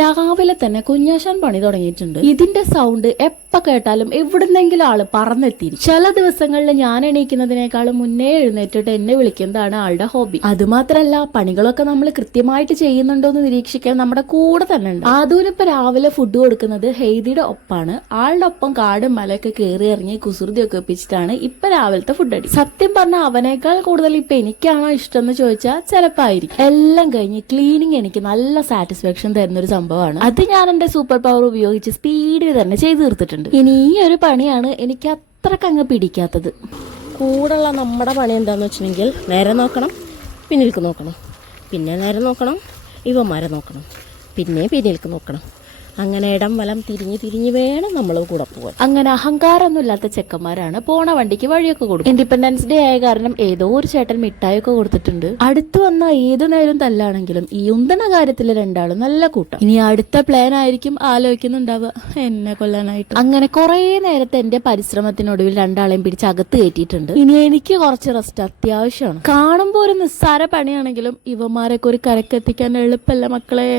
രാവിലെ തന്നെ കുഞ്ഞാശാൻ പണി തുടങ്ങിയിട്ടുണ്ട്. ഇതിന്റെ സൗണ്ട് എപ്പ കേട്ടാലും എവിടുന്നെങ്കിലും ആള് പറന്നെത്തിയിരിക്കും. ചില ദിവസങ്ങളിൽ ഞാൻ എണീക്കുന്നതിനേക്കാളും മുന്നേ എഴുന്നേറ്റിട്ട് എന്നെ വിളിക്കുന്നതാണ് ആളുടെ ഹോബി. അതുമാത്രല്ല, പണികളൊക്കെ നമ്മൾ കൃത്യമായിട്ട് ചെയ്യുന്നുണ്ടോ എന്ന് നിരീക്ഷിക്കാൻ നമ്മുടെ കൂടെ തന്നെ ഉണ്ട്. ആദൂരിപ്പ രാവിലെ ഫുഡ് കൊടുക്കുന്നത് ഹെയ്ദിയുടെ ഒപ്പാണ്. ആളുടെ ഒപ്പം കാടും മലയൊക്കെ കയറി ഇറങ്ങി കുസൃതിയൊക്കെ ഒപ്പിച്ചിട്ടാണ് ഇപ്പൊ രാവിലത്തെ ഫുഡ് അടി. സത്യം പറഞ്ഞാൽ അവനേക്കാൾ കൂടുതൽ ഇപ്പൊ എനിക്കാണോ ഇഷ്ടം എന്ന് ചോദിച്ചാൽ ചിലപ്പോ ആയിരിക്കും. എല്ലാം കഴിഞ്ഞ് ക്ലീനിങ് എനിക്ക് നല്ല സാറ്റിസ്ഫാക്ഷൻ തരുന്നൊരു സംഭവമാണ്. അത് ഞാൻ എന്റെ സൂപ്പർ പവർ ഉപയോഗിച്ച് സ്പീഡിൽ തന്നെ ചെയ്തു തീർത്തിട്ടുണ്ട്. ഇനി ഈ ഒരു പണിയാണ് എനിക്ക് അത്രക്കങ്ങ് പിടിക്കാത്തത്. കൂടുള്ള നമ്മുടെ പണി എന്താന്ന് വെച്ചിട്ടുണ്ടെങ്കിൽ നേരെ നോക്കണം, പിന്നിലേക്ക് നോക്കണം, പിന്നെ നേരെ നോക്കണം, ഇവന്മാരെ നോക്കണം, പിന്നെ പിന്നിലേക്ക് നോക്കണം. അങ്ങനെ ഇടം വലം തിരിഞ്ഞ് വേണം നമ്മൾ കൂടെ പോകാൻ. അങ്ങനെ അഹങ്കാരമൊന്നും ഇല്ലാത്ത ചെക്കന്മാരാണ് പോണ വണ്ടിക്ക് വഴിയൊക്കെ കൊടുക്കും. ഇൻഡിപെൻഡൻസ് ഡേ ആയ കാരണം ഏതോ ഒരു ചേട്ടൻ മിഠായിയൊക്കെ കൊടുത്തിട്ടുണ്ട്. അടുത്ത് വന്ന ഏതു നേരം തല്ലാണെങ്കിലും ഈ ഉന്തണ കാര്യത്തിൽ രണ്ടാളും നല്ല കൂട്ടം. ഇനി അടുത്ത പ്ലാൻ ആയിരിക്കും ആലോചിക്കുന്നുണ്ടാവുക എന്നെ കൊല്ലാനായിട്ട്. അങ്ങനെ കുറെ നേരത്തെ എന്റെ പരിശ്രമത്തിനൊടുവിൽ രണ്ടാളെയും പിടിച്ച് അകത്ത് കയറ്റിയിട്ടുണ്ട്. ഇനി എനിക്ക് കുറച്ച് റെസ്റ്റ് അത്യാവശ്യമാണ്. കാണുമ്പോൾ ഒരു നിസ്സാര പണിയാണെങ്കിലും ഇവന്മാരൊക്കെ ഒരു കരക്കെത്തിക്കാൻ എളുപ്പമല്ല മക്കളെ.